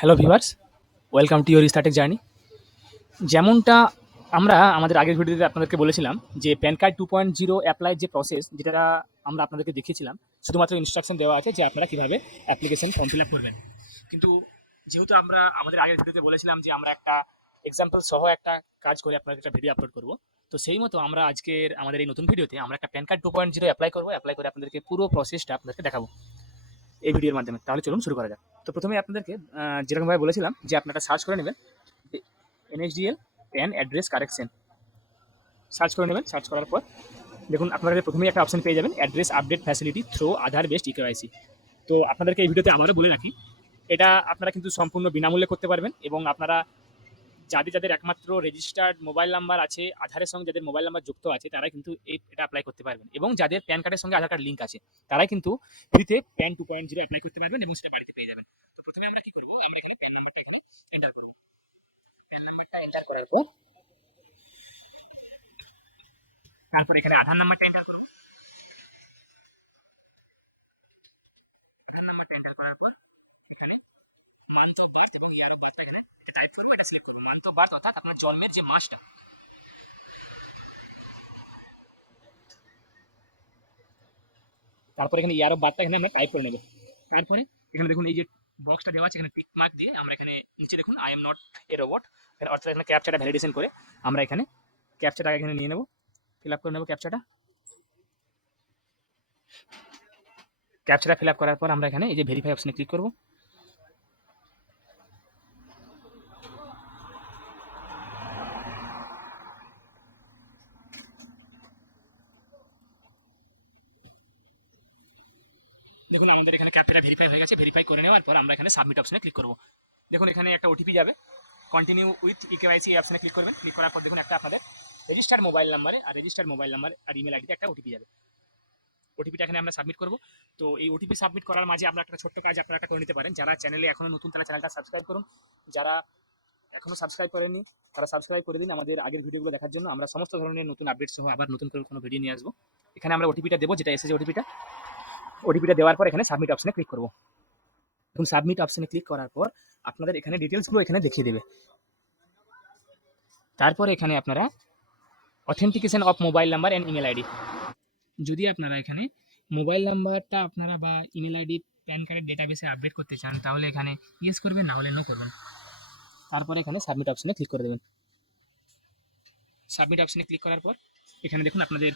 Hello viewers, welcome to your Startech journey. যেমনটা আমরা আমাদের আগের ভিডিওতে আপনাদেরকে বলেছিলাম যে প্যান কার্ড 2.0 অ্যাপ্লাই যে প্রসেস, যেটা আমরা আপনাদেরকে দেখিয়েছিলাম, শুধুমাত্র ইনস্ট্রাকশন দেওয়া আছে যে আপনারা কীভাবে অ্যাপ্লিকেশন ফর্ম ফিল আপ করবেন। কিন্তু যেহেতু আমরা আমাদের আগের ভিডিওতে বলেছিলাম যে আমরা একটা এক্সাম্পল সহ একটা কাজ করে আপনাদের একটা ভিডিও আপলোড করব, তো সেই মতো আমরা আজকের আমাদের এই নতুন ভিডিওতে আমরা একটা প্যান কার্ড 2.0 অ্যাপ্লাই করবো, অ্যাপ্লাই করে আপনাদেরকে পুরো প্রসেসটা আপনাদেরকে দেখাবো এই ভিডিওর মাধ্যমে। তাহলে চলুন শুরু করা যাক। তো প্রথমে আপনাদেরকে যেরকমভাবে বলেছিলাম যে আপনারা সার্চ করে নেবেন NSDL pan address correction, search করে নেবেন। সার্চ করার পর দেখুন আপনারা প্রথমেই একটা অপশন পেয়ে যাবেন, অ্যাড্রেস আপডেট ফ্যাসিলিটি থ্রু আধার বেসড ইকেওয়াইসি। তো আপনাদেরকে এই ভিডিওতে আবারও বলে রাখি, এটা আপনারা কিন্তু সম্পূর্ণ বিনামূল্যে করতে পারবেন এবং আপনারা যাদের যাদের একমাত্র রেজিস্টার্ড মোবাইল নাম্বার আছে, আধারের সঙ্গে যাদের মোবাইল নাম্বার যুক্ত আছে, তারাই কিন্তু এটা অ্যাপ্লাই করতে পারবেন এবং যাদের প্যান কার্ডের সঙ্গে আধার কার্ড লিঙ্ক আছে তারাই কিন্তু ফ্রিতে প্যান 2.0 অ্যাপ্লাই করতে পারবেন এবং সেটা বাড়িতে পেয়ে যাবেন। তো প্রথমে আমরা কি করবো, আমরা এখানে প্যান নাম্বারটা এখানে এন্টার করবো। প্যান নাম্বারটা এন্টার করার পর তারপর এখানে আধার নাম্বারটা এন্টার করবো। আধার নাম্বারটা এন্টার করার পর এখানে মান্থ অফ বার্থ এবং ইয়ার অফ বার্থ এখানে এটা টাইপ করবো, এটা সিলেক্ট করবো। মান্থ অফ বার্থ অর্থাৎ আপনার জন্মের যে মাসটা, তারপর এখানে ইয়ার অফ বার্থটা এখানে আমরা টাইপ করে নেব। তারপরে এখানে দেখুন এই যে বক্সটা দেওয়া আছে, এখানে টিক মার্ক দিয়ে আমরা এখানে নিচে দেখুন I am not a robot, অর্থাৎ এখানে ক্যাপচাটা ভ্যালিডেশন করে আমরা এখানে ক্যাপচাটা এখানে নিয়ে নেব, ফিল আপ করে নেব ক্যাপচাটা। ক্যাপচাটা ফিল আপ করার পর আমরা এখানে এই যে ভেরিফাই অপশনে ক্লিক করব। দেখুন আমাদের এখানে ক্যাপচাটা ভেরিফাই হয়ে গেছে। ভেরিফাই করে নেওয়ার পর আমরা এখানে সাবমিট অপশনে ক্লিক করব। দেখুন এখানে একটা ওটিপি যাবে, কন্টিনিউ উইথ ইকেওয়াইসি অপশনে ক্লিক করবেন। ক্লিক করার পর দেখুন একটা আপনাদের রেজিস্টার্ড মোবাইল নাম্বারে আর ইমেল আইডিতে একটা ওটিপি যাবে। ওটিপিটা এখানে আমরা সাবমিট করব। তো এই ওটিপি সাবমিট করার মাঝে আমরা একটা ছোট্ট কাজ আপনারা একটা করে নিতে পারেন। যারা চ্যানেলে এখনো নতুন তারা চ্যানেলটা সাবস্ক্রাইব করুন, যারা এখনো সাবস্ক্রাইব করেননি তারা সাবস্ক্রাইব করে দিন আমাদের আগের ভিডিওগুলো দেখার জন্য। আমরা সমস্ত ধরনের নতুন আপডেট সহ আবার নতুন করে কোনো ভিডিও নিয়ে আসবো। এখানে আমরা ওটিপিটা দেবো, যেটা এসেছে ওটিপিটা দেওয়ার পর এখানে সাবমিট অপশনে ক্লিক করব। এখন সাবমিট অপশনে ক্লিক করার পর আপনাদের এখানে ডিটেলসগুলো এখানে দেখিয়ে দেবে। তারপর এখানে আপনারা authentication of mobile number and email ID, যদি আপনারা এখানে মোবাইল নাম্বারটা আপনারা বা ইমেল আইডি প্যান কার্ডের ডেটাবেসে আপডেট করতে চান তাহলে এখানে ইয়েস করবেন, না হলে নো করবেন। তারপরে এখানে সাবমিট অপশনে ক্লিক করে দেবেন। সাবমিট অপশনে ক্লিক করার পর এখানে দেখুন আপনাদের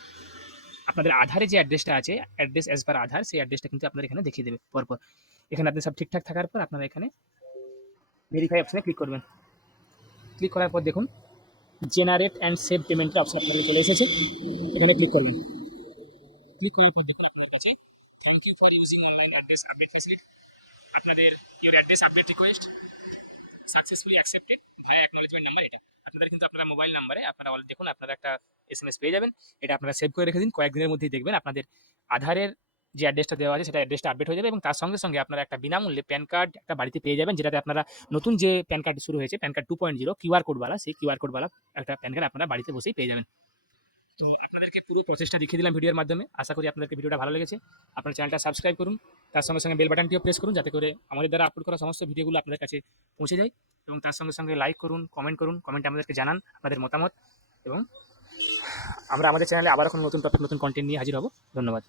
আপনাদের আধারে যে অ্যাড্রেসটা আছে, অ্যাড্রেস অ্যাজ পার আধার, সেই অ্যাড্রেসটা কিন্তু আপনাদের এখানে দেখিয়ে দেবে পরপর। এখানে আপনি সব ঠিকঠাক থাকার পর আপনারা এখানে ভেরিফাই অপশনে ক্লিক করবেন। ক্লিক করার পর দেখুন জেনারেট অ্যান্ড সেভ পেমেন্টের অপশন আপনাদের চলে এসেছে, এখানে ক্লিক করবেন। ক্লিক করার পর দেখুন আপনার কাছে thank you for using online address update facility, আপনাদের your address update request successfully accepted via acknowledgement number. এটা আপনাদের কিন্তু আপনারা মোবাইল নাম্বারে আপনারা অলরেডি দেখুন আপনারা একটা এসএমএস পেয়ে যাবেন। এটা আপনারা সেভ করে রেখে দিন, কয়েকদিনের মধ্যেই দেখবেন আপনাদের আধারের যে অ্যাড্রেসটা দেওয়া আছে সেটা অ্যাড্রেসটা আপডেট হয়ে যাবে এবং তার সঙ্গে সঙ্গে আপনারা একটা বিনামূল্যে প্যান কার্ড একটা বাড়িতে পেয়ে যাবেন, যেটাতে আপনারা নতুন যে প্যান কার্ড শুরু হয়েছে প্যান কার্ড 2.0 কিউআর কোডওয়ালা, সেই কিউআর কোডওয়ালা একটা প্যান কার্ড আপনারা বাড়িতে বসেই পেয়ে যাবেন। তো আপনাদেরকে পুরো প্রসেসটা দেখিয়ে দিলাম ভিডিওর মাধ্যমে। আশা করি আপনাদেরকে ভিডিওটা ভালো লেগেছে। আপনার চ্যানেলটা সাবস্ক্রাইব করুন, তার সঙ্গে সঙ্গে বেল বাটনটিও প্রেস করুন, যাতে করে আমাদের দ্বারা আপলোড করা সমস্ত ভিডিওগুলো আপনাদের কাছে পৌঁছে যায়। এবং তার সঙ্গে সঙ্গে লাইক করুন, কমেন্ট করুন, কমেন্টে আমাদেরকে জানান আপনাদের মতামত। এবং আমরা আমাদের চ্যানেলে আবার এখন নতুন টপিক নতুন কন্টেন্ট নিয়ে হাজির হব। ধন্যবাদ।